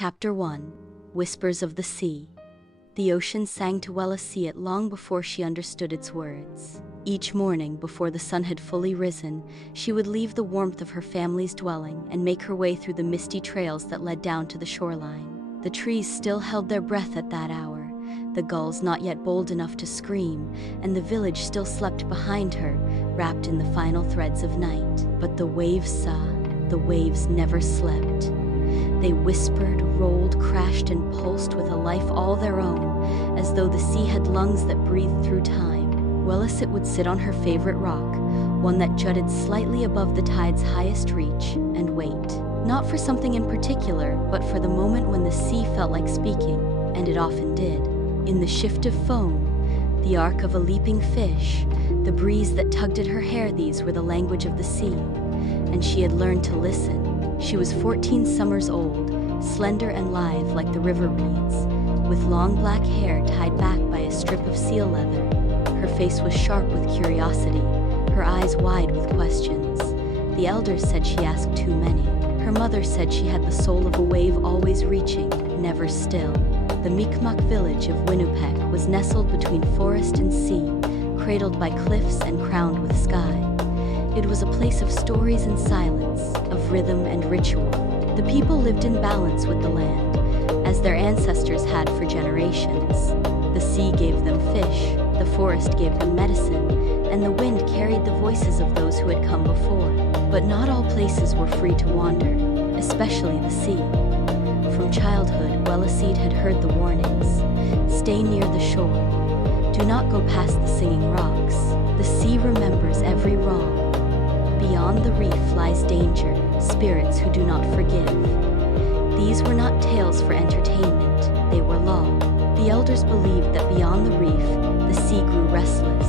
Chapter 1. Whispers of the Sea. The ocean sang to Welasiit long before she understood its words. Each morning, before the sun had fully risen, she would leave the warmth of her family's dwelling and make her way through the misty trails that led down to the shoreline. The trees still held their breath at that hour, the gulls not yet bold enough to scream, and the village still slept behind her, wrapped in the final threads of night. But the waves never slept. They whispered, rolled, crashed, and pulsed with a life all their own, as though the sea had lungs that breathed through time. Welasiit would sit on her favorite rock, one that jutted slightly above the tide's highest reach, and wait. Not for something in particular, but for the moment when the sea felt like speaking, and it often did. In the shift of foam, the arc of a leaping fish, the breeze that tugged at her hair, these were the language of the sea, and she had learned to listen. She was 14 summers old, slender and lithe like the river reeds, with long black hair tied back by a strip of seal leather. Her face was sharp with curiosity, her eyes wide with questions. The elders said she asked too many. Her mother said she had the soul of a wave, always reaching, never still. The Mi'kmaq village of Winnipeg was nestled between forest and sea, cradled by cliffs and crowned with sky. It was a place of stories and silence, of rhythm and ritual. The people lived in balance with the land, as their ancestors had for generations. The sea gave them fish, the forest gave them medicine, and the wind carried the voices of those who had come before. But not all places were free to wander, especially the sea. From childhood, Welasiit had heard the warnings. Stay near the shore. Do not go past the singing rocks. The sea remembers every wrong. Beyond the reef lies danger, spirits who do not forgive. These were not tales for entertainment, they were law. The elders believed that beyond the reef, the sea grew restless.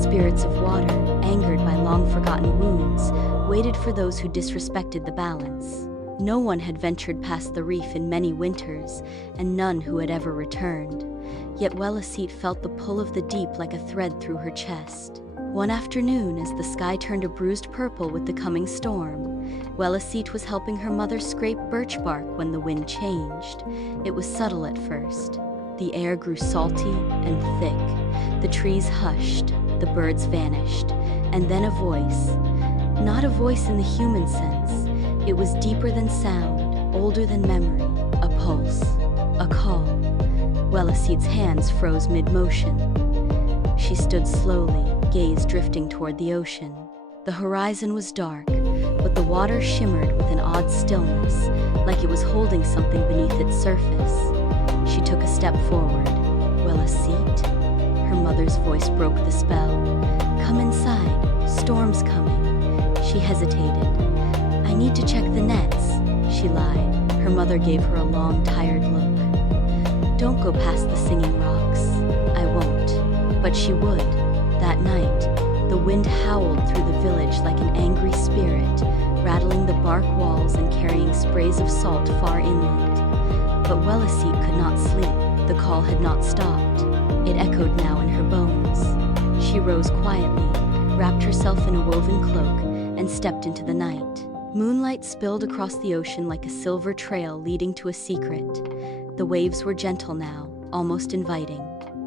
Spirits of water, angered by long-forgotten wounds, waited for those who disrespected the balance. No one had ventured past the reef in many winters, and none who had ever returned. Yet Welasiit felt the pull of the deep like a thread through her chest. One afternoon, as the sky turned a bruised purple with the coming storm, Welasiit was helping her mother scrape birch bark when the wind changed. It was subtle at first. The air grew salty and thick. The trees hushed, the birds vanished, and then a voice. Not a voice in the human sense. It was deeper than sound, older than memory, a pulse, a call. Welasiit's hands froze mid-motion. She stood slowly, gaze drifting toward the ocean. The horizon was dark, but the water shimmered with an odd stillness, like it was holding something beneath its surface. She took a step forward. Welasiit? Her mother's voice broke the spell. Come inside, storm's coming. She hesitated. I need to check the nets, she lied. Her mother gave her a long, tired look. Don't go past the singing rocks. I won't. But she would. That night, the wind howled through the village like an angry spirit, rattling the bark walls and carrying sprays of salt far inland. But Welasiit could not sleep. The call had not stopped. It echoed now in her bones. She rose quietly, wrapped herself in a woven cloak, and stepped into the night. Moonlight spilled across the ocean like a silver trail leading to a secret. The waves were gentle now, almost inviting.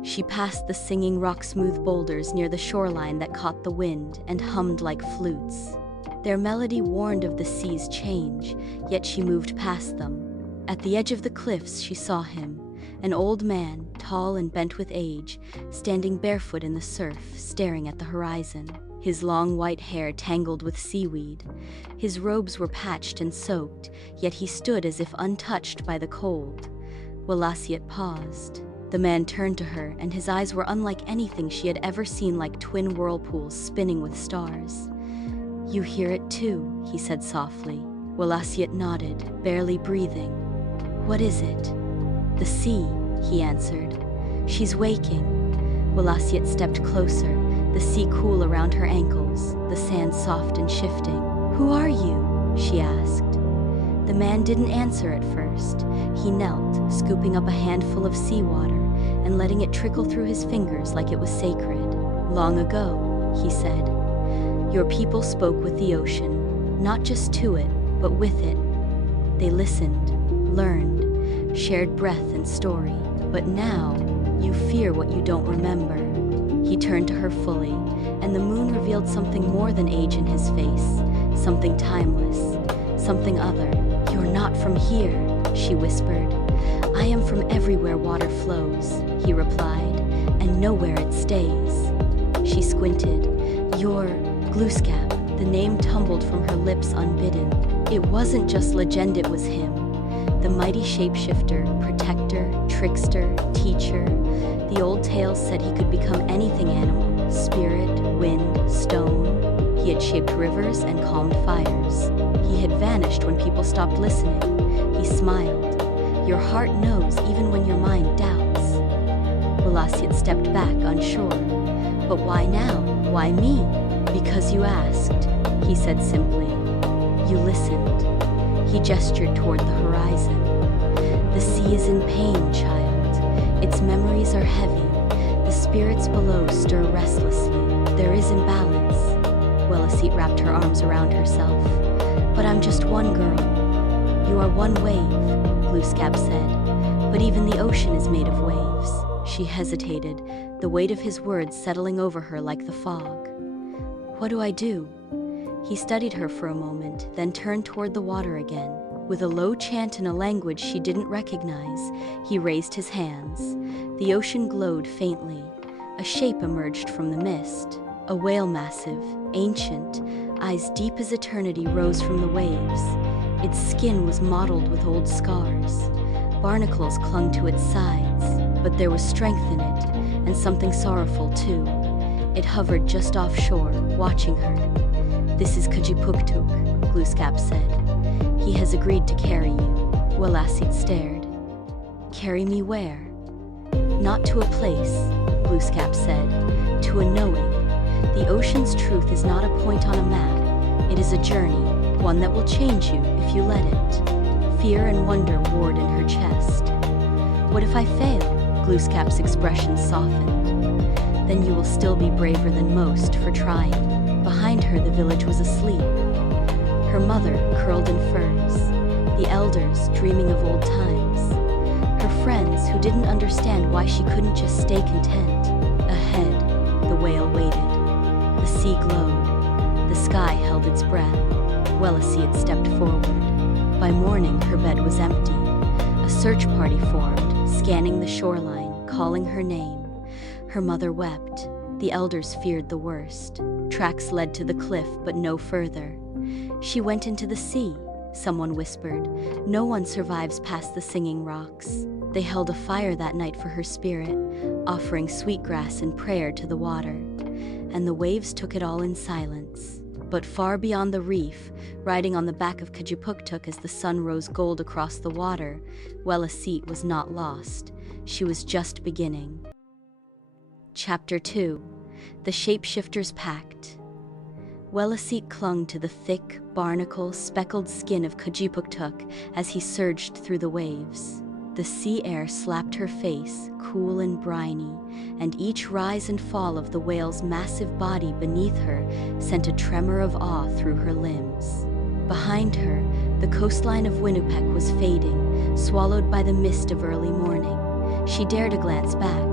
She passed the singing rock-smooth boulders near the shoreline that caught the wind and hummed like flutes. Their melody warned of the sea's change, yet she moved past them. At the edge of the cliffs she saw him, an old man, tall and bent with age, standing barefoot in the surf, staring at the horizon. His long white hair tangled with seaweed. His robes were patched and soaked, yet he stood as if untouched by the cold. Welasiit paused. The man turned to her, and his eyes were unlike anything she had ever seen, like twin whirlpools spinning with stars. You hear it too, he said softly. Welasiit nodded, barely breathing. What is it? The sea, he answered. She's waking. Welasiit stepped closer, the sea cool around her ankles, the sand soft and shifting. Who are you? She asked. The man didn't answer at first. He knelt, scooping up a handful of seawater and letting it trickle through his fingers like it was sacred. Long ago, he said, your people spoke with the ocean, not just to it, but with it. They listened, learned, shared breath and story. But now, you fear what you don't remember. He turned to her fully, and the moon revealed something more than age in his face, something timeless, something other. "You're not from here," she whispered. "I am from everywhere water flows," he replied, "and nowhere it stays." She squinted. "You're Glooskap." The name tumbled from her lips unbidden. It wasn't just legend, it was him. The mighty shapeshifter, protector, trickster, teacher. The old tales said he could become anything animal, spirit, wind, stone. He had shaped rivers and calmed fires. He had vanished when people stopped listening. He smiled. "Your heart knows even when your mind doubts." Welasiit stepped back, unsure. "But why now? Why me?" "Because you asked," he said simply. "You listened." He gestured toward the horizon. "The sea is in pain, child. Its memories are heavy. The spirits below stir restlessly. There is imbalance." Welasiit wrapped her arms around herself. "But I'm just one girl." "You are one wave," Glooskap said. "But even the ocean is made of waves." She hesitated, the weight of his words settling over her like the fog. "What do I do?" He studied her for a moment, then turned toward the water again. With a low chant in a language she didn't recognize, he raised his hands. The ocean glowed faintly. A shape emerged from the mist. A whale, massive, ancient, eyes deep as eternity, rose from the waves. Its skin was mottled with old scars. Barnacles clung to its sides, but there was strength in it, and something sorrowful too. It hovered just offshore, watching her. "This is Kajipuktuk," Glooskap said. "He has agreed to carry you." Welasiit stared. "Carry me where?" "Not to a place," Glooskap said. "To a knowing. The ocean's truth is not a point on a map. It is a journey, one that will change you if you let it." Fear and wonder warred in her chest. "What if I fail?" Glooskap's expression softened. "Then you will still be braver than most for trying." Behind her, the village was asleep. Her mother curled in furs. The elders dreaming of old times. Her friends who didn't understand why she couldn't just stay content. Ahead, the whale waited. The sea glowed. The sky held its breath. Welasiit stepped forward. By morning, her bed was empty. A search party formed, scanning the shoreline, calling her name. Her mother wept. The elders feared the worst. Tracks led to the cliff, but no further. "She went into the sea," someone whispered. "No one survives past the singing rocks." They held a fire that night for her spirit, offering sweetgrass and prayer to the water. And the waves took it all in silence. But far beyond the reef, riding on the back of Kajipuktuk as the sun rose gold across the water, Welasiit was not lost. She was just beginning. Chapter 2. The Shapeshifter's Pact. Welasiit clung to the thick, barnacle, speckled skin of Kajipuktuk as he surged through the waves. The sea air slapped her face, cool and briny, and each rise and fall of the whale's massive body beneath her sent a tremor of awe through her limbs. Behind her, the coastline of Winnipeg was fading, swallowed by the mist of early morning. She dared a glance back.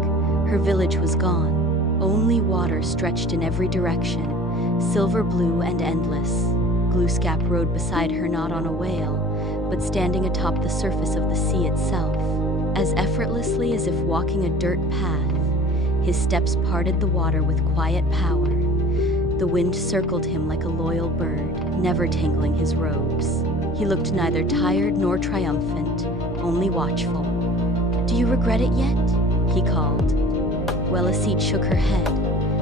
Her village was gone. Only water stretched in every direction, silver blue and endless. Glooskap rode beside her, not on a whale, but standing atop the surface of the sea itself. As effortlessly as if walking a dirt path, his steps parted the water with quiet power. The wind circled him like a loyal bird, never tangling his robes. He looked neither tired nor triumphant, only watchful. "Do you regret it yet?" he called. Welasiit shook her head.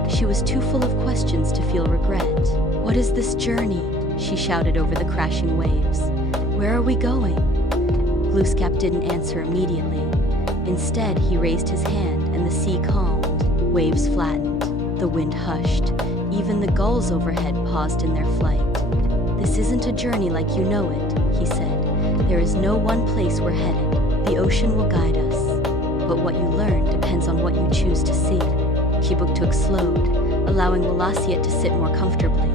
She was too full of questions to feel regret. "What is this journey?" she shouted over the crashing waves. "Where are we going?" Glooskap didn't answer immediately. Instead, he raised his hand and the sea calmed. Waves flattened. The wind hushed. Even the gulls overhead paused in their flight. "This isn't a journey like you know it," he said. "There is no one place we're headed. The ocean will guide us. But what you learn depends on what you choose to see." Kajipuktuk slowed, allowing Welasiit to sit more comfortably.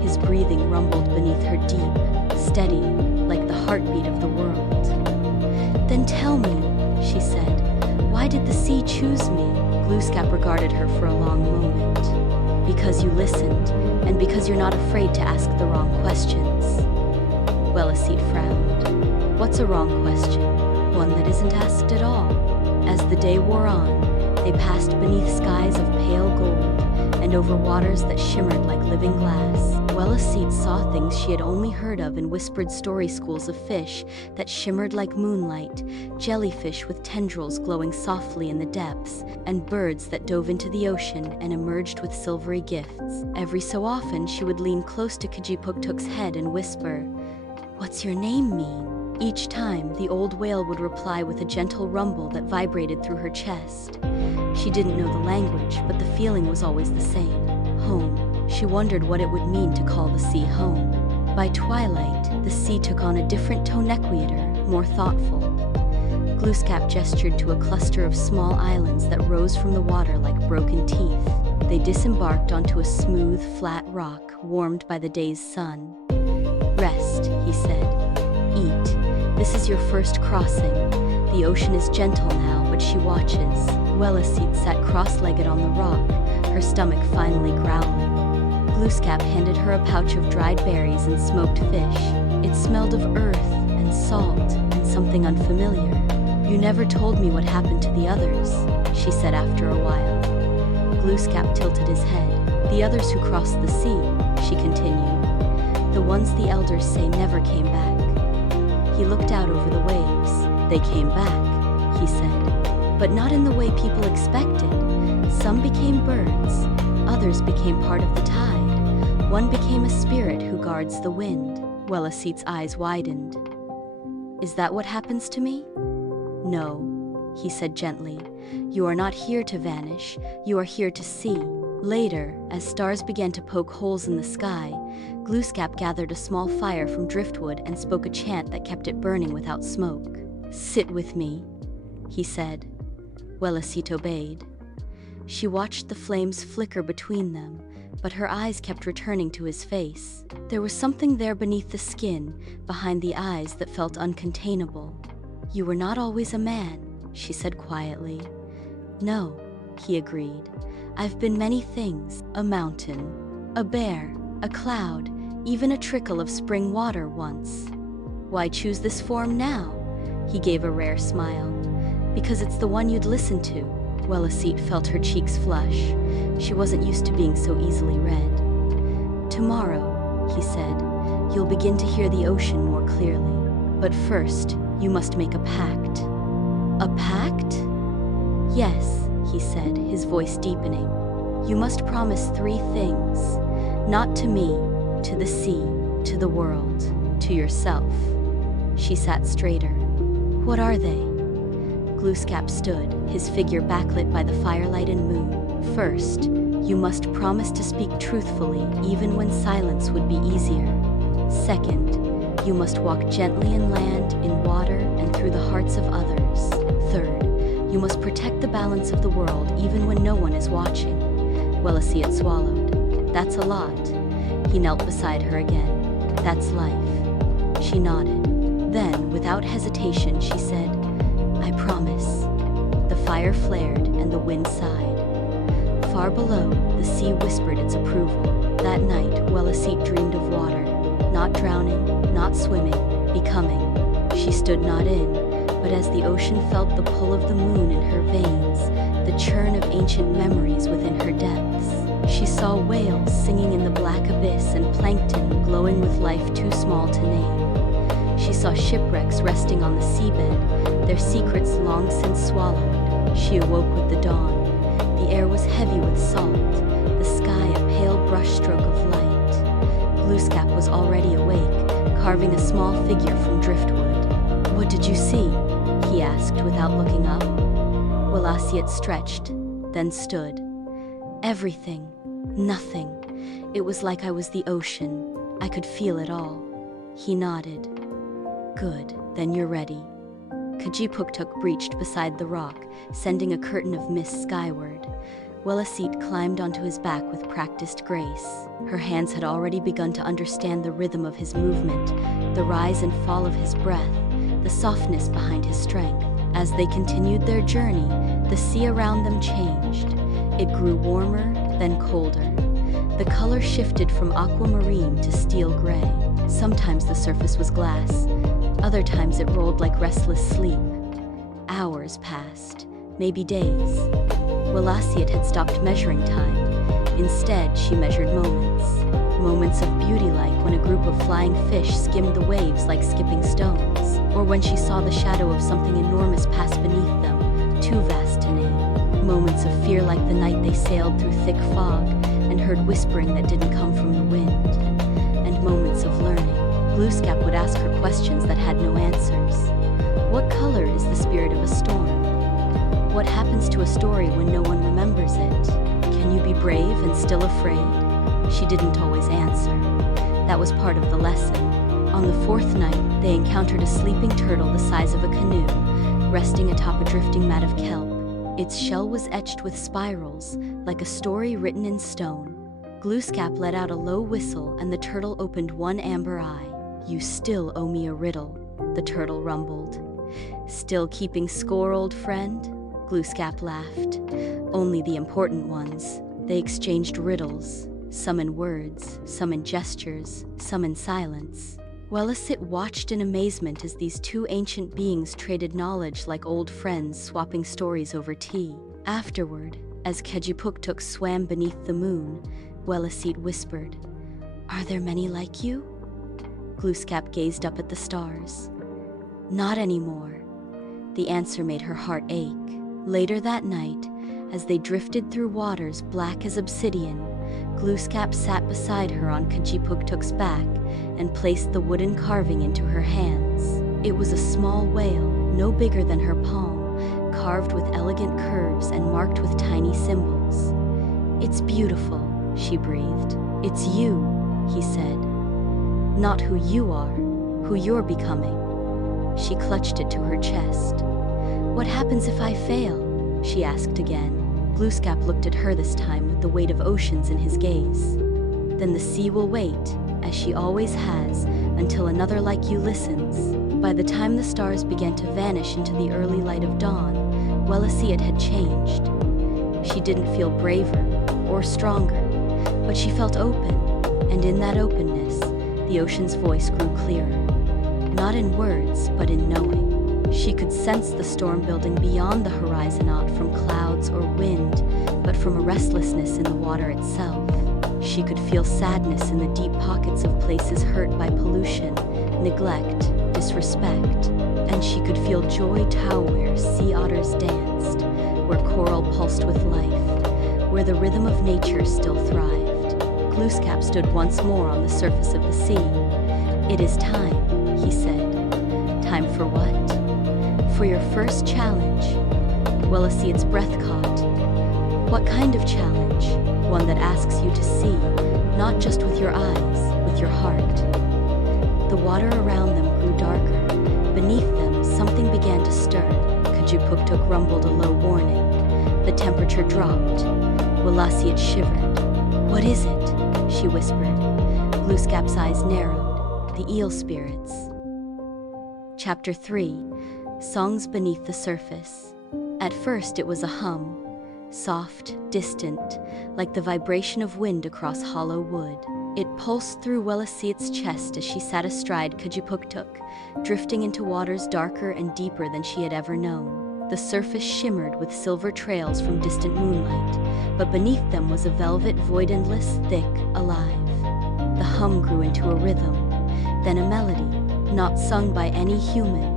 His breathing rumbled beneath her, deep, steady, like the heartbeat of the world. Then tell me, she said, why did the sea choose me? Glooskap regarded her for a long moment. Because you listened, and because you're not afraid to ask the wrong questions. Welasiit frowned. What's a wrong question? One that isn't asked at all. As the day wore on, they passed beneath skies of pale gold and over waters that shimmered like living glass. Welasiit saw things she had only heard of in whispered story schools of fish that shimmered like moonlight, jellyfish with tendrils glowing softly in the depths, and birds that dove into the ocean and emerged with silvery gifts. Every so often, she would lean close to Kajipuktuk's head and whisper, "What's your name mean?" Each time, the old whale would reply with a gentle rumble that vibrated through her chest. She didn't know the language, but the feeling was always the same. Home. She wondered what it would mean to call the sea home. By twilight, the sea took on a different tone, quieter, more thoughtful. Glooskap gestured to a cluster of small islands that rose from the water like broken teeth. They disembarked onto a smooth, flat rock, warmed by the day's sun. "Rest," he said. "Eat. This is your first crossing. The ocean is gentle now, but she watches." Welasiit sat cross-legged on the rock, her stomach finally growling. Glooskap handed her a pouch of dried berries and smoked fish. It smelled of earth and salt and something unfamiliar. "You never told me what happened to the others," she said after a while. Glooskap tilted his head. "The others who crossed the sea," she continued. "The ones the elders say never came back." He looked out over the waves. "They came back," he said, "but not in the way people expected. Some became birds, others became part of the tide. One became a spirit who guards the wind." Welasiit's eyes widened. "Is that what happens to me?" "No," he said gently. "You are not here to vanish, you are here to see." Later, as stars began to poke holes in the sky, Glooskap gathered a small fire from driftwood and spoke a chant that kept it burning without smoke. "Sit with me," he said. Welasiit obeyed. She watched the flames flicker between them, but her eyes kept returning to his face. There was something there beneath the skin, behind the eyes, that felt uncontainable. "You were not always a man," she said quietly. "No," he agreed. "I've been many things. A mountain, a bear, a cloud, even a trickle of spring water once." "Why choose this form now?" He gave a rare smile. "Because it's the one you'd listen to." Welasiit felt her cheeks flush. She wasn't used to being so easily read. "Tomorrow," he said, "you'll begin to hear the ocean more clearly. But first, you must make a pact." "A pact?" "Yes," he said, his voice deepening. "You must promise 3 things. Not to me, to the sea, to the world, to yourself." She sat straighter. "What are they?" Glooskap stood, his figure backlit by the firelight and moon. "First, you must promise to speak truthfully even when silence would be easier. Second, you must walk gently in land, in water, and through the hearts of others. Third, you must protect the balance of the world even when no one is watching." Welasiit swallowed. "That's a lot." He knelt beside her again. "That's life." She nodded. Then, without hesitation, she said, "I promise." The fire flared and the wind sighed. Far below, the sea whispered its approval. That night, Welasiit dreamed of water. Not drowning, not swimming, becoming. She stood not in, but as the ocean felt the pull of the moon in her veins, the churn of ancient memories within her depths. She saw whales singing in the black abyss and plankton glowing with life too small to name. She saw shipwrecks resting on the seabed, their secrets long since swallowed. She awoke with the dawn. The air was heavy with salt, the sky a pale brushstroke of light. Glooskap was already awake, carving a small figure from driftwood. "What did you see?" he asked without looking up. Welasiit stretched, then stood. "Everything. Nothing. It was like I was the ocean. I could feel it all." He nodded. "Good, then you're ready." Kajipuktuk breached beside the rock, sending a curtain of mist skyward. Welasiit climbed onto his back with practiced grace. Her hands had already begun to understand the rhythm of his movement, the rise and fall of his breath, the softness behind his strength. As they continued their journey, the sea around them changed. It grew warmer, then colder. The color shifted from aquamarine to steel gray. Sometimes the surface was glass, other times it rolled like restless sleep. Hours passed, maybe days. Welasiit had stopped measuring time. Instead, she measured moments. Moments of beauty, like when a group of flying fish skimmed the waves like skipping stones, or when she saw the shadow of something enormous pass beneath them, too vast to name. Moments of fear, like the night they sailed through thick fog and heard whispering that didn't come from the wind. And moments of learning. Glooskap would ask her questions that had no answers. What color is the spirit of a storm? What happens to a story when no one remembers it? Can you be brave and still afraid? She didn't always answer. That was part of the lesson. On the fourth night, they encountered a sleeping turtle the size of a canoe, resting atop a drifting mat of kelp. Its shell was etched with spirals, like a story written in stone. Glooskap let out a low whistle, and the turtle opened one amber eye. "You still owe me a riddle," the turtle rumbled. "Still keeping score, old friend?" Glooskap laughed. "Only the important ones." They exchanged riddles, some in words, some in gestures, some in silence. Welasiit watched in amazement as these two ancient beings traded knowledge like old friends, swapping stories over tea. Afterward, as Kejipuktuk swam beneath the moon, Welasiit whispered, "Are there many like you?" Glooskap gazed up at the stars. "Not anymore." The answer made her heart ache. Later that night, as they drifted through waters black as obsidian, Glooskap sat beside her on Kejipuktuk's back and placed the wooden carving into her hands. It was a small whale, no bigger than her palm, carved with elegant curves and marked with tiny symbols. "It's beautiful," she breathed. "It's you," he said. "Not who you are, who you're becoming." She clutched it to her chest. "What happens if I fail?" she asked again. Glooskap looked at her this time with the weight of oceans in his gaze. "Then the sea will wait, as she always has, until another like you listens." By the time the stars began to vanish into the early light of dawn, Welasiit had changed. She didn't feel braver or stronger, but she felt open, and in that openness, the ocean's voice grew clearer. Not in words, but in knowing. She could sense the storm building beyond the horizon, not from clouds or wind, but from a restlessness in the water itself. She could feel sadness in the deep pockets of places hurt by pollution, neglect, disrespect. And she could feel joy too where sea otters danced, where coral pulsed with life, where the rhythm of nature still thrived. Glooskap stood once more on the surface of the sea. "It is time," he said. "Time for what?" "For your first challenge." Welasiit's breath caught. "What kind of challenge?" "One that asks you to see, not just with your eyes, with your heart." The water around them grew darker. Beneath them, something began to stir. Kejipuktuk rumbled a low warning. The temperature dropped. Welasiit shivered. "What is it?" she whispered. Glooskap's eyes narrowed. "The eel spirits." Chapter 3. Songs Beneath the Surface. At first it was a hum, soft, distant, like the vibration of wind across hollow wood. It pulsed through Welasiit's chest as she sat astride Kejipuktuk, drifting into waters darker and deeper than she had ever known. The surface shimmered with silver trails from distant moonlight, but beneath them was a velvet void, endless, thick, alive. The hum grew into a rhythm, then a melody, not sung by any human,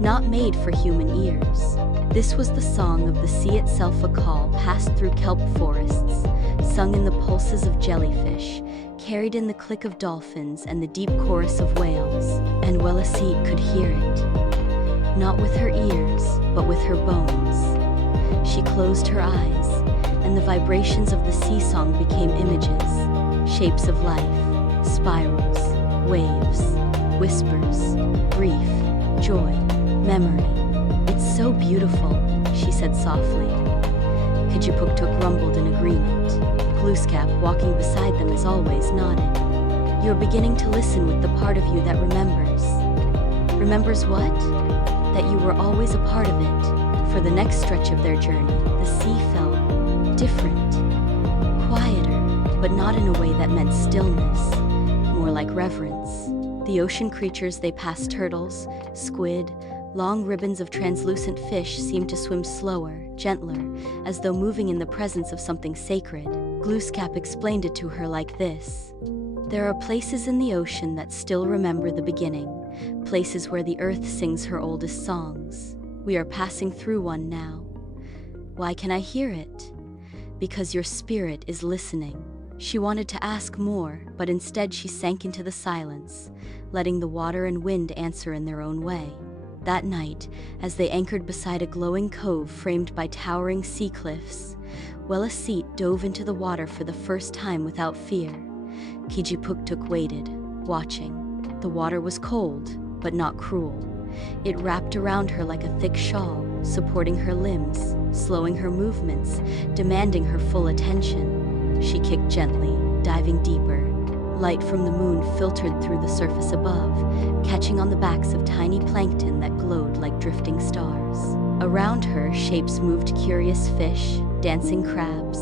not made for human ears. This was the song of the sea itself, a call passed through kelp forests, sung in the pulses of jellyfish, carried in the click of dolphins and the deep chorus of whales. And Welasiit could hear it, not with her ears, but with her bones. She closed her eyes, and the vibrations of the sea song became images, shapes of life, spirals, waves, whispers, grief, joy, memory. "It's so beautiful," she said softly. Kejipuktuk rumbled in agreement. Glooskap, walking beside them as always, nodded. "You're beginning to listen with the part of you that remembers." Remembers what? That you were always a part of it. For the next stretch of their journey, the sea felt different, quieter, but not in a way that meant stillness, more like reverence. The ocean creatures they passed, turtles, squid, long ribbons of translucent fish, seemed to swim slower, gentler, as though moving in the presence of something sacred. Glooskap explained it to her like this. There are places in the ocean that still remember the beginning, places where the earth sings her oldest songs. We are passing through one now. Why can I hear it? Because your spirit is listening. She wanted to ask more, but instead she sank into the silence, letting the water and wind answer in their own way. That night, as they anchored beside a glowing cove framed by towering sea cliffs, Welasiit dove into the water for the first time without fear. Kijipuktuk waited, watching. The water was cold, but not cruel. It wrapped around her like a thick shawl, supporting her limbs, slowing her movements, demanding her full attention. She kicked gently, diving deeper. Light from the moon filtered through the surface above, catching on the backs of tiny plankton that glowed like drifting stars. Around her, shapes moved: curious fish, dancing crabs,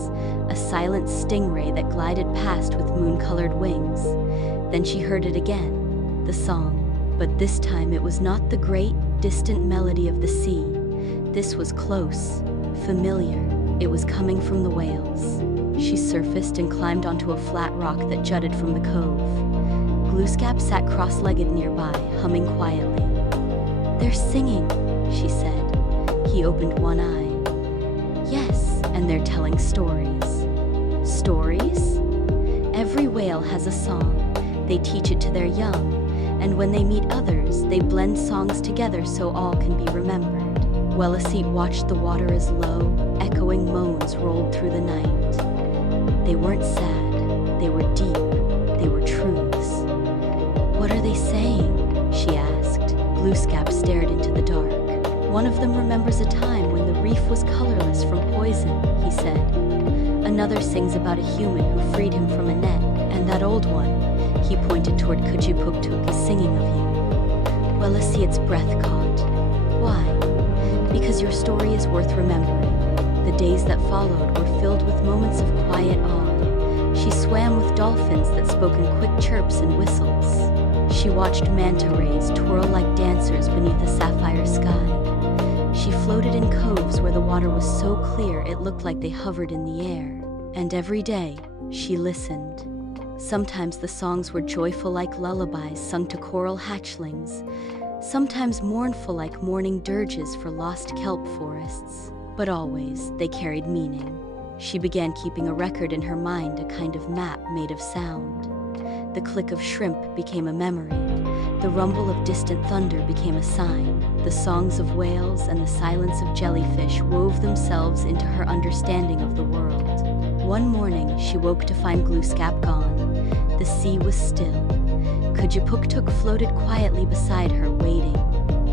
a silent stingray that glided past with moon-colored wings. Then she heard it again, the song. But this time it was not the great, distant melody of the sea. This was close, familiar. It was coming from the whales. She surfaced and climbed onto a flat rock that jutted from the cove. Glooskap sat cross-legged nearby, humming quietly. "They're singing," she said. He opened one eye. "Yes, and they're telling stories." "Stories?" "Every whale has a song. They teach it to their young, and when they meet others, they blend songs together so all can be remembered." Welasiit watched the water as low, echoing moans rolled through the night. They weren't sad, they were deep, they were truths. "What are they saying?" she asked. Glooskap stared into the dark. "One of them remembers a time when the reef was colorless from poison," he said. "Another sings about a human who freed him from a net, and that old one," he pointed toward Kijipuktuk, "is singing of you." Welasiit's breath caught. "Why?" "Because your story is worth remembering." The days that followed were filled with moments of quiet awe. She swam with dolphins that spoke in quick chirps and whistles. She watched manta rays twirl like dancers beneath a sapphire sky. She floated in coves where the water was so clear it looked like they hovered in the air. And every day, she listened. Sometimes the songs were joyful like lullabies sung to coral hatchlings, sometimes mournful like mourning dirges for lost kelp forests. But always, they carried meaning. She began keeping a record in her mind, a kind of map made of sound. The click of shrimp became a memory. The rumble of distant thunder became a sign. The songs of whales and the silence of jellyfish wove themselves into her understanding of the world. One morning, she woke to find Glooskap gone. The sea was still. Kijipuktuk floated quietly beside her, waiting.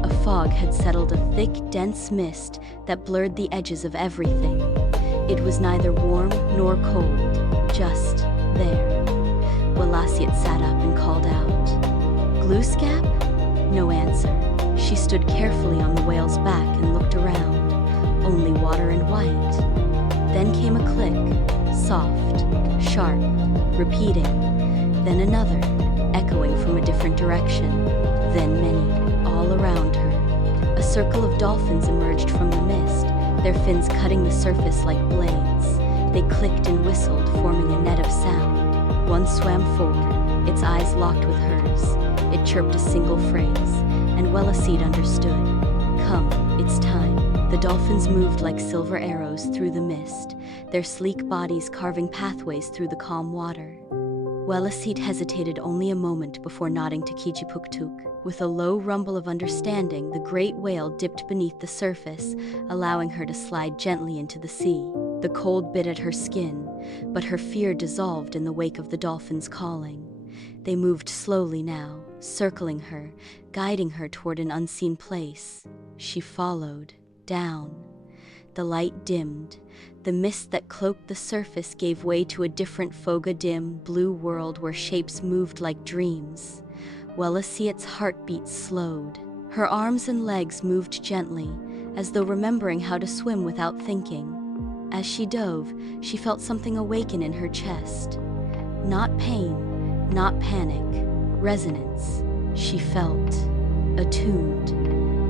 A fog had settled, a thick, dense mist that blurred the edges of everything. It was neither warm nor cold, just there. Welasiit sat up and called out. "Glooskap?" No answer. She stood carefully on the whale's back and looked around. Only water and white. Then came a click, soft, sharp, repeating. Then another, echoing from a different direction. Then many, all around her. A circle of dolphins emerged from the mist, their fins cutting the surface like blades. They clicked and whistled, forming a net of sound. One swam forward, its eyes locked with hers. It chirped a single phrase, and Welasiit understood. "Come, it's time." The dolphins moved like silver arrows through the mist, their sleek bodies carving pathways through the calm water. Welasiit hesitated only a moment before nodding to Kijipuktuk. With a low rumble of understanding, the great whale dipped beneath the surface, allowing her to slide gently into the sea. The cold bit at her skin, but her fear dissolved in the wake of the dolphins' calling. They moved slowly now, circling her, guiding her toward an unseen place. She followed, down. The light dimmed. The mist that cloaked the surface gave way to a different foga dim, blue world where shapes moved like dreams. Welasiit's heartbeat slowed. Her arms and legs moved gently, as though remembering how to swim without thinking. As she dove, she felt something awaken in her chest. Not pain, not panic, resonance. She felt attuned.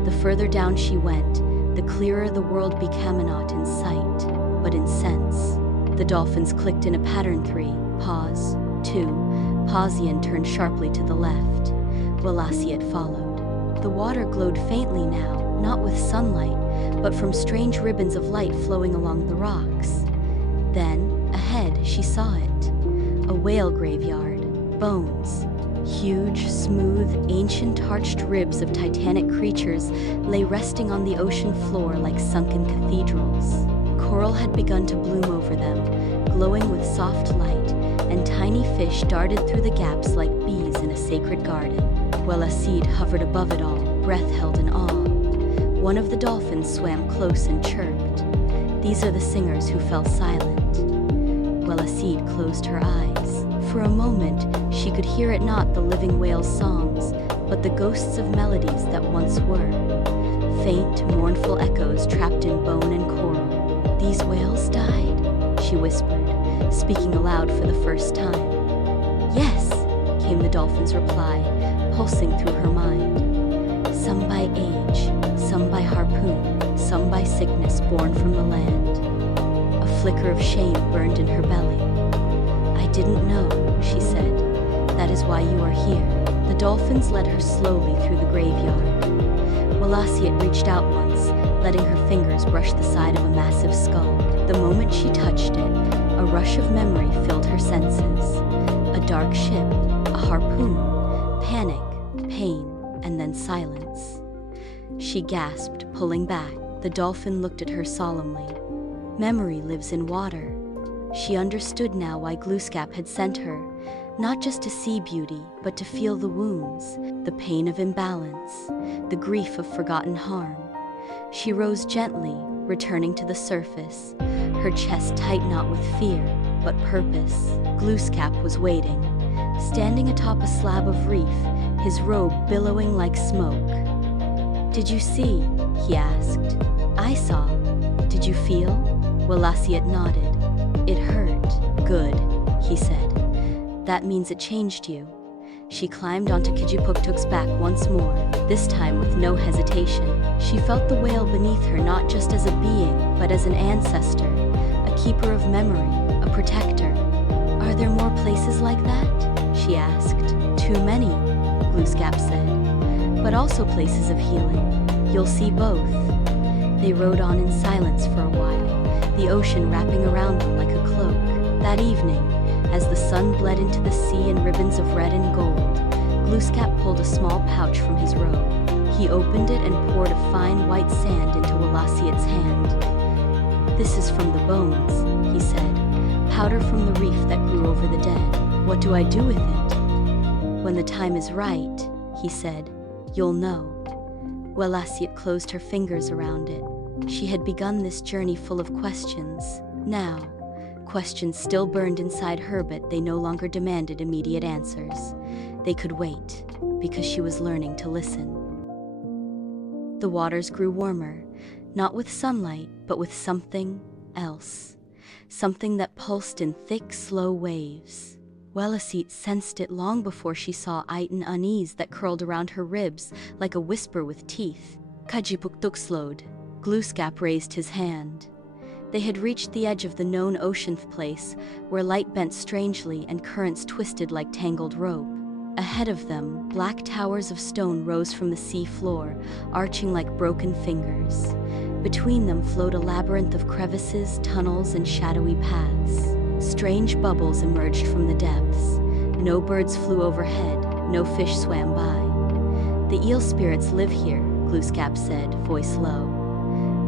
The further down she went, the clearer the world became, not in sight, but in sense. The dolphins clicked in a pattern: 3, pause, 2, pause. Ian turned sharply to the left. Welasiit followed. The water glowed faintly now, not with sunlight, but from strange ribbons of light flowing along the rocks. Then, ahead, she saw it. A whale graveyard. Bones. Huge, smooth, ancient arched ribs of titanic creatures lay resting on the ocean floor like sunken cathedrals. Coral had begun to bloom over them, glowing with soft light, and tiny fish darted through the gaps like bees in a sacred garden. Welasiit hovered above it all, breath held in awe. One of the dolphins swam close and chirped. These are the singers who fell silent. Welasiit closed her eyes. For a moment, she could hear it, not the living whale's songs, but the ghosts of melodies that once were. Faint, mournful echoes trapped in bone and coral. These whales died, she whispered, speaking aloud for the first time. Yes, came the dolphin's reply, pulsing through her mind. Some by age, some by harpoon, some by sickness born from the land. A flicker of shame burned in her belly. I didn't know, she said. That is why you are here. The dolphins led her slowly through the graveyard. Welasiit reached out once, letting her fingers brush the side of a massive skull. The moment she touched it, a rush of memory filled her senses. A dark ship, a harpoon, panic, pain, and then silence. She gasped, pulling back. The dolphin looked at her solemnly. Memory lives in water. She understood now why Glooskap had sent her, not just to see beauty, but to feel the wounds, the pain of imbalance, the grief of forgotten harm. She rose gently, returning to the surface, her chest tight not with fear, but purpose. Glooskap was waiting, standing atop a slab of reef, his robe billowing like smoke. Did you see? He asked. I saw. Did you feel? Welasiit nodded. It hurt. Good, he said. That means it changed you. She climbed onto Kijipuktuk's back once more, this time with no hesitation. She felt the whale beneath her not just as a being, but as an ancestor, a keeper of memory, a protector. Are there more places like that? She asked. Too many, Glooskap said, but also places of healing. You'll see both. They rode on in silence for a while, the ocean wrapping around them like a cloak. That evening, as the sun bled into the sea in ribbons of red and gold, Glooskap pulled a small pouch from his robe. He opened it and poured a fine white sand into Welasiit's hand. This is from the bones, he said, powder from the reef that grew over the dead. What do I do with it? When the time is right, he said, you'll know. Welasiit closed her fingers around it. She had begun this journey full of questions. Now, questions still burned inside her, but they no longer demanded immediate answers. They could wait, because she was learning to listen. The waters grew warmer, not with sunlight, but with something else. Something that pulsed in thick, slow waves. Welasiit sensed it long before she saw an unease that curled around her ribs like a whisper with teeth. Kijipuktuk slowed. Glooskap raised his hand. They had reached the edge of the known ocean's place, where light bent strangely and currents twisted like tangled rope. Ahead of them, black towers of stone rose from the sea floor, arching like broken fingers. Between them flowed a labyrinth of crevices, tunnels, and shadowy paths. Strange bubbles emerged from the depths. No birds flew overhead, no fish swam by. The eel spirits live here, Glooskap said, voice low.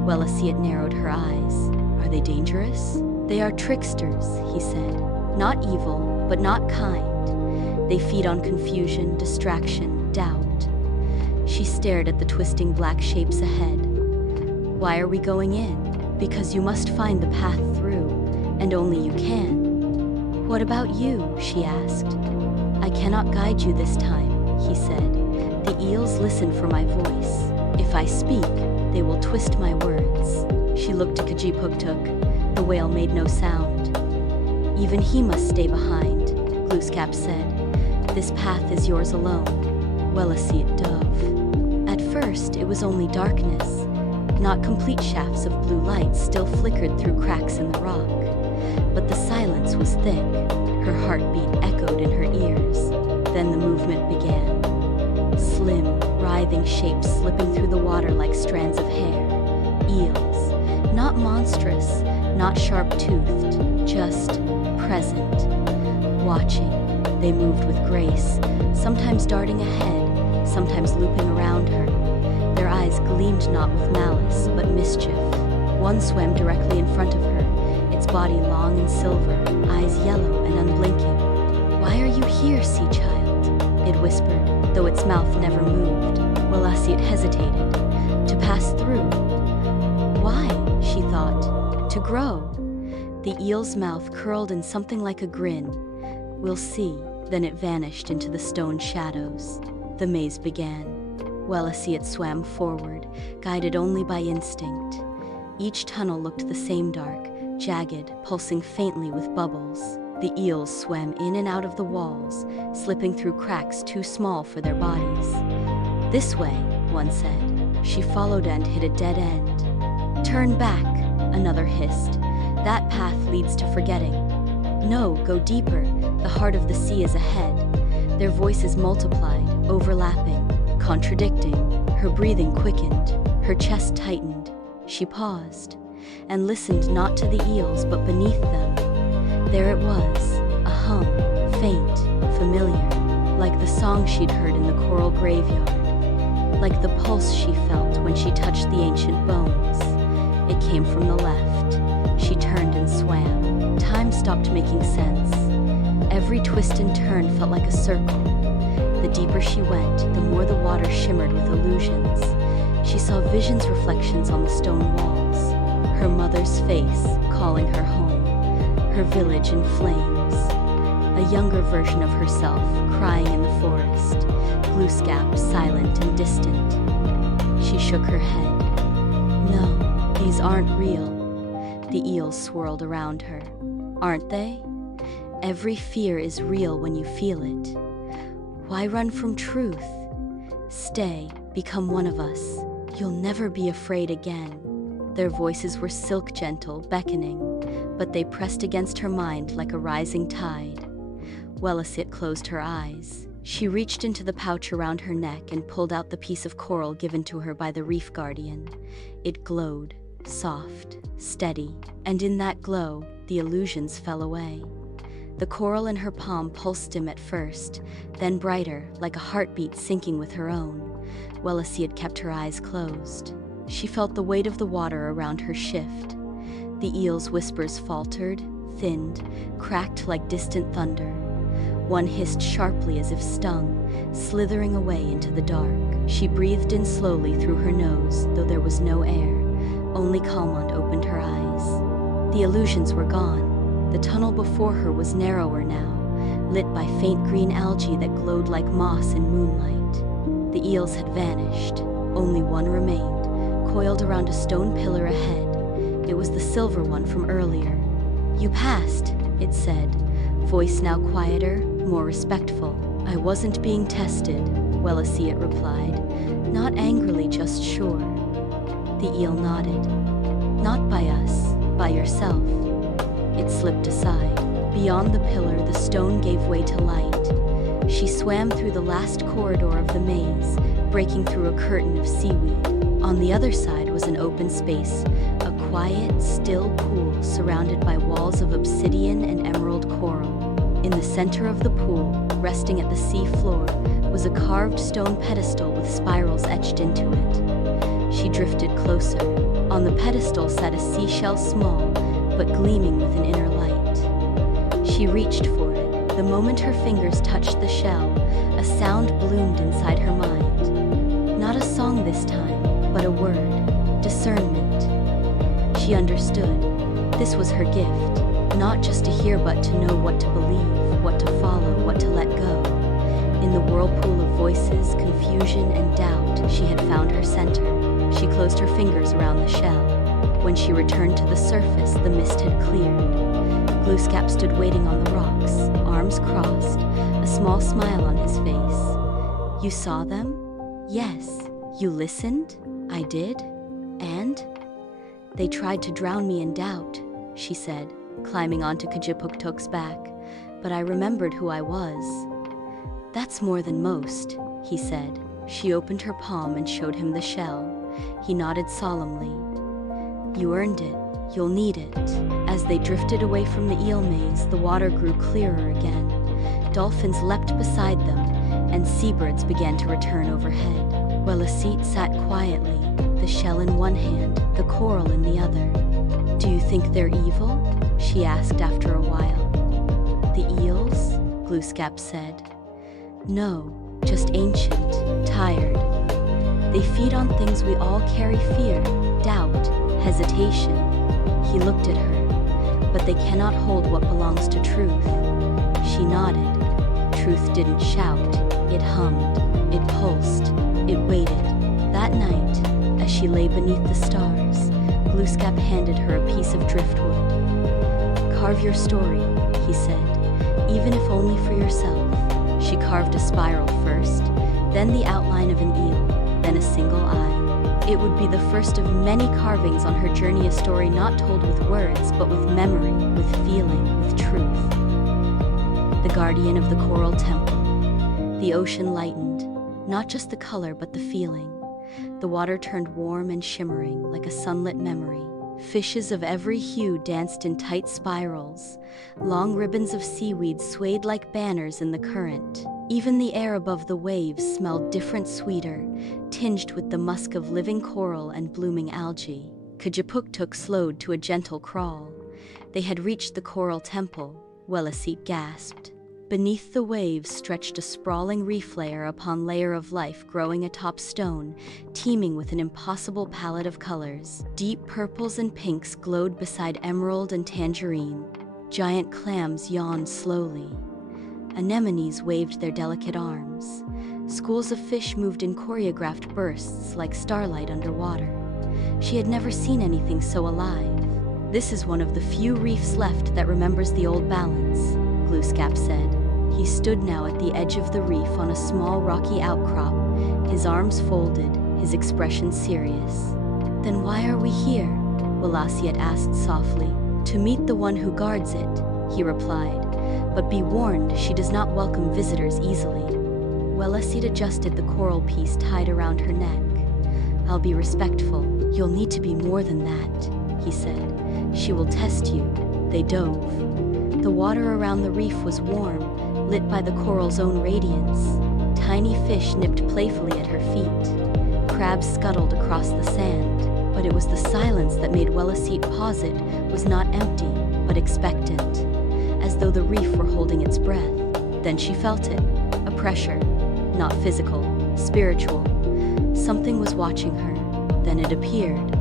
Welasiit narrowed her eyes. Are they dangerous? They are tricksters, he said. Not evil, but not kind. They feed on confusion, distraction, doubt. She stared at the twisting black shapes ahead. Why are we going in? Because you must find the path through, and only you can. What about you? She asked. I cannot guide you this time, he said. The eels listen for my voice. If I speak, they will twist my words. She looked to Kajipuktuk. The whale made no sound. Even he must stay behind, Glooskap said. This path is yours alone, Welasiit dove. At first, it was only darkness. Not complete shafts of blue light still flickered through cracks in the rock. But the silence was thick. Her heartbeat echoed in her ears. Then the movement began. Slim, writhing shapes slipping through the water like strands of hair. Eels. Not monstrous, not sharp-toothed, just present. Watching, they moved with grace, sometimes darting ahead, sometimes looping around her. Their eyes gleamed not with malice, but mischief. One swam directly in front of her, its body long and silver, eyes yellow and unblinking. "Why are you here, sea child?" it whispered, though its mouth never moved. Welasiit hesitated. To pass through. Why, she thought. To grow. The eel's mouth curled in something like a grin. "We'll see." Then it vanished into the stone shadows. The maze began. Welasiit swam forward, guided only by instinct. Each tunnel looked the same dark, jagged, pulsing faintly with bubbles. The eels swam in and out of the walls, slipping through cracks too small for their bodies. "This way," one said. She followed and hit a dead end. "Turn back," another hissed. "That path leads to forgetting." "No, go deeper. The heart of the sea is ahead." Their voices multiplied, overlapping, contradicting. Her breathing quickened, her chest tightened. She paused, and listened not to the eels but beneath them. There it was, a hum, faint, familiar, like the song she'd heard in the coral graveyard, like the pulse she felt when she touched the ancient bones. It came from the left. She turned and swam. Time stopped making sense. Every twist and turn felt like a circle. The deeper she went, the more the water shimmered with illusions. She saw visions, reflections on the stone walls. Her mother's face, calling her home. Her village in flames. A younger version of herself, crying in the forest. Glooskap, silent and distant. She shook her head. "No, these aren't real." The eels swirled around her. "Aren't they? Every fear is real when you feel it. Why run from truth? Stay, become one of us. You'll never be afraid again." Their voices were silk gentle, beckoning, but they pressed against her mind like a rising tide. Welasiit closed her eyes. She reached into the pouch around her neck and pulled out the piece of coral given to her by the reef guardian. It glowed, soft, steady, and in that glow, the illusions fell away. The coral in her palm pulsed dim at first, then brighter, like a heartbeat syncing with her own. Welasiit kept her eyes closed. She felt the weight of the water around her shift. The eel's whispers faltered, thinned, cracked like distant thunder. One hissed sharply as if stung, slithering away into the dark. She breathed in slowly through her nose, though there was no air. Only Kalmand opened her eyes. The illusions were gone. The tunnel before her was narrower now, lit by faint green algae that glowed like moss in moonlight. The eels had vanished. Only one remained, coiled around a stone pillar ahead. It was the silver one from earlier. "You passed," it said, voice now quieter, more respectful. "I wasn't being tested," Welasiit replied, not angrily, just sure. The eel nodded. "Not by us, by yourself." It slipped aside. Beyond the pillar, the stone gave way to light. She swam through the last corridor of the maze, breaking through a curtain of seaweed. On the other side was an open space, a quiet, still pool surrounded by walls of obsidian and emerald coral. In the center of the pool, resting at the sea floor, was a carved stone pedestal with spirals etched into it. She drifted closer. On the pedestal sat a seashell, small, but gleaming with an inner light. She reached for it. The moment her fingers touched the shell, a sound bloomed inside her mind. Not a song this time, but a word. Discernment. She understood. This was her gift. Not just to hear, but to know what to believe, what to follow, what to let go. In the whirlpool of voices, confusion, and doubt, she had found her center. She closed her fingers around the shell. When she returned to the surface, the mist had cleared. Glooskap stood waiting on the rocks, arms crossed, a small smile on his face. You saw them? Yes. You listened? I did. And? They tried to drown me in doubt, she said, climbing onto Kajipuktuk's back. But I remembered who I was. That's more than most, he said. She opened her palm and showed him the shell. He nodded solemnly. You earned it. You'll need it. As they drifted away from the eel maze, the water grew clearer again. Dolphins leapt beside them, and seabirds began to return overhead. Welasiit sat quietly, the shell in one hand, the coral in the other. Do you think they're evil? She asked after a while. The eels? Glooskap said. No, just ancient, tired. They feed on things we all carry: fear, doubt, hesitation. He looked at her, but they cannot hold what belongs to truth. She nodded. Truth didn't shout. It hummed. It pulsed. It waited. That night, as she lay beneath the stars, Glooskap handed her a piece of driftwood. Carve your story, he said, even if only for yourself. She carved a spiral first, then the outline of an eel, then a single eye. It would be the first of many carvings on her journey, a story not told with words, but with memory, with feeling, with truth. The guardian of the coral temple. The ocean lightened, not just the color, but the feeling. The water turned warm and shimmering, like a sunlit memory. Fishes of every hue danced in tight spirals. Long ribbons of seaweed swayed like banners in the current. Even the air above the waves smelled different, sweeter, tinged with the musk of living coral and blooming algae. Kajipuktuk slowed to a gentle crawl. They had reached the coral temple. Welasiit gasped. Beneath the waves stretched a sprawling reef, layer upon layer of life growing atop stone, teeming with an impossible palette of colors. Deep purples and pinks glowed beside emerald and tangerine. Giant clams yawned slowly. Anemones waved their delicate arms. Schools of fish moved in choreographed bursts like starlight underwater. She had never seen anything so alive. This is one of the few reefs left that remembers the old balance, Glooskap said. He stood now at the edge of the reef on a small rocky outcrop, his arms folded, his expression serious. Then why are we here? Welasiit asked softly. To meet the one who guards it, he replied. But be warned, she does not welcome visitors easily. Welasiit adjusted the coral piece tied around her neck. I'll be respectful. You'll need to be more than that, he said. She will test you. They dove. The water around the reef was warm, lit by the coral's own radiance. Tiny fish nipped playfully at her feet. Crabs scuttled across the sand, but it was the silence that made Welasiit pause. It was not empty, but expectant, as though the reef were holding its breath. Then she felt it, a pressure, not physical, spiritual. Something was watching her. Then it appeared.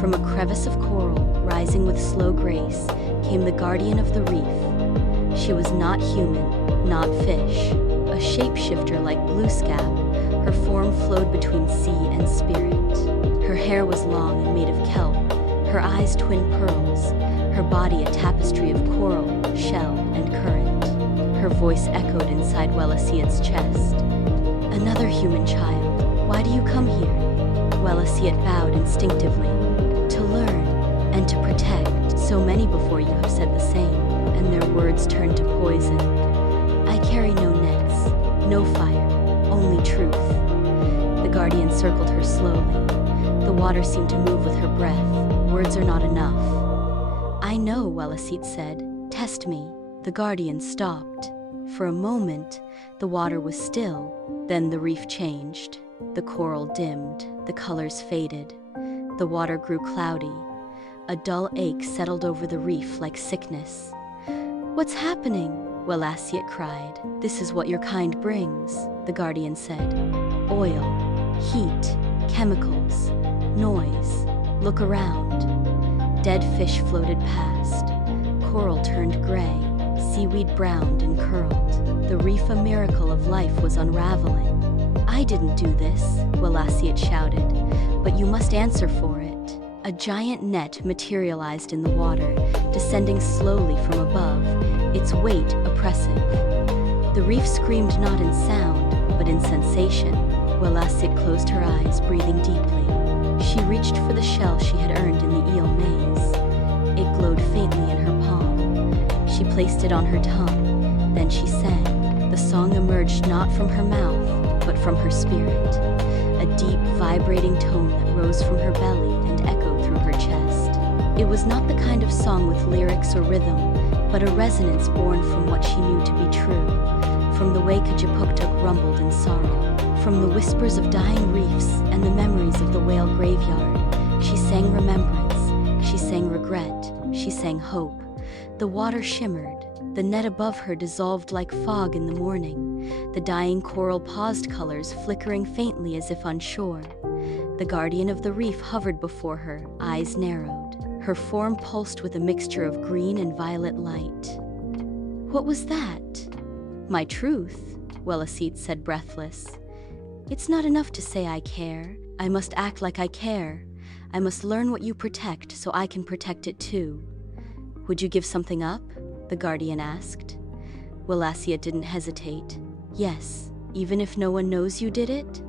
From a crevice of coral, rising with slow grace, came the guardian of the reef. She was not human, not fish, a shapeshifter like Glooskap. Her form flowed between sea and spirit. Her hair was long and made of kelp, her eyes twin pearls, her body a tapestry of coral, shell, and current. Her voice echoed inside Welasiit's chest. Another human child, why do you come here? Welasiit bowed instinctively. To learn and to protect. So many before you have said the same, and their words turned to poison. I carry no nets, no fire, only truth. The guardian circled her slowly. The water seemed to move with her breath. Words are not enough. I know, Welasiit said. Test me. The guardian stopped. For a moment, the water was still. Then the reef changed. The coral dimmed. The colors faded. The water grew cloudy. A dull ache settled over the reef like sickness. What's happening? Welasiit cried. This is what your kind brings, the guardian said. Oil, heat, chemicals, noise. Look around. Dead fish floated past. Coral turned gray. seaweed browned and curled. The reef, a miracle of life, was unraveling. "I didn't do this," Welasiit shouted, "but you must answer for it." A giant net materialized in the water, descending slowly from above, its weight oppressive. The reef screamed not in sound, but in sensation. Welasiit closed her eyes, breathing deeply. She reached for the shell she had earned in the eel maze. It glowed faintly in her palm. She placed it on her tongue. Then she sang. The song emerged not from her mouth, but from her spirit. A deep, vibrating tone that rose from her belly and echoed through her chest. It was not the kind of song with lyrics or rhythm, but a resonance born from what she knew to be true, from the way Kajipuktuk rumbled in sorrow, from the whispers of dying reefs and the memories of the whale graveyard. She sang remembrance, she sang regret, she sang hope. The water shimmered, the net above her dissolved like fog in the morning. The dying coral paused, colors flickering faintly as if unsure. The guardian of the reef hovered before her, eyes narrowed. Her form pulsed with a mixture of green and violet light. "What was that?" "My truth," Welasiit said, breathless. "It's not enough to say I care. I must act like I care. I must learn what you protect so I can protect it too." "Would you give something up?" the guardian asked. Welasiit didn't hesitate. "Yes, even if no one knows you did it?"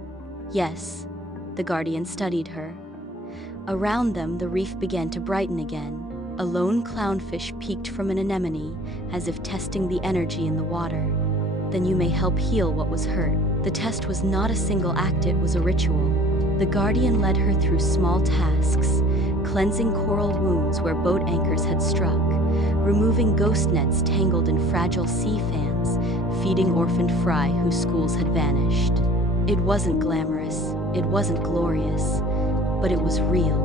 "Yes." The guardian studied her. Around them, the reef began to brighten again. A lone clownfish peeked from an anemone, as if testing the energy in the water. "Then you may help heal what was hurt." The test was not a single act, it was a ritual. The guardian led her through small tasks, cleansing coral wounds where boat anchors had struck, removing ghost nets tangled in fragile sea fans, feeding orphaned fry whose schools had vanished. It wasn't glamorous, it wasn't glorious, but it was real.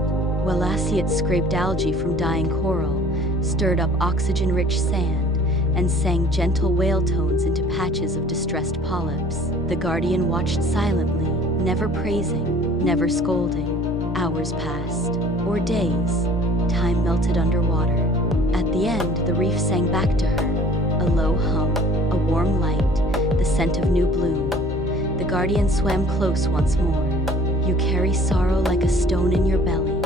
Welasiit scraped algae from dying coral, stirred up oxygen-rich sand, and sang gentle whale tones into patches of distressed polyps. The guardian watched silently, never praising, never scolding. Hours passed, or days. Time melted underwater. At the end, the reef sang back to her. A low hum, a warm light, the scent of new bloom. The guardian swam close once more. "You carry sorrow like a stone in your belly,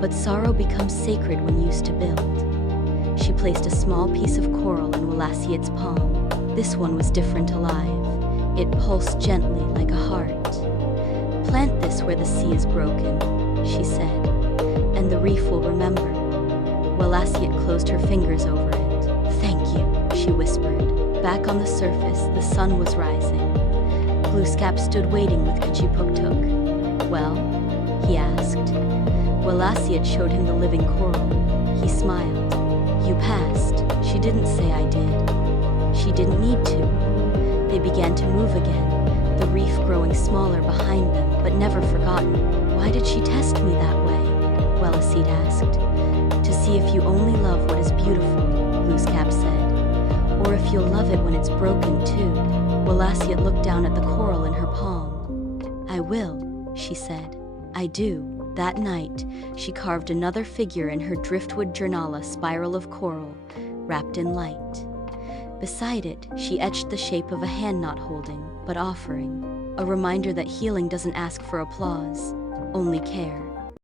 but sorrow becomes sacred when used to build." She placed a small piece of coral in Welasiit's palm. This one was different, alive. It pulsed gently like a heart. "Plant this where the sea is broken," she said, "and the reef will remember." Welasiit closed her fingers over it. "Thank you," she whispered. Back on the surface, the sun was rising. Glooskap stood waiting with Kajipuktuk. "Well?" he asked. Welasiit showed him the living coral. He smiled. "You passed." She didn't say I did. She didn't need to. They began to move again, the reef growing smaller behind them, but never forgotten. "Why did she test me that way?" Welasiit asked. "To see if you only love what is beautiful," Glooskap said. "Or if you'll love it when it's broken too." Welasiit looked down at the coral in her palm. "I will," she said. "I do." That night, she carved another figure in her driftwood journala spiral of coral, wrapped in light. Beside it, she etched the shape of a hand not holding, but offering. A reminder that healing doesn't ask for applause, only care.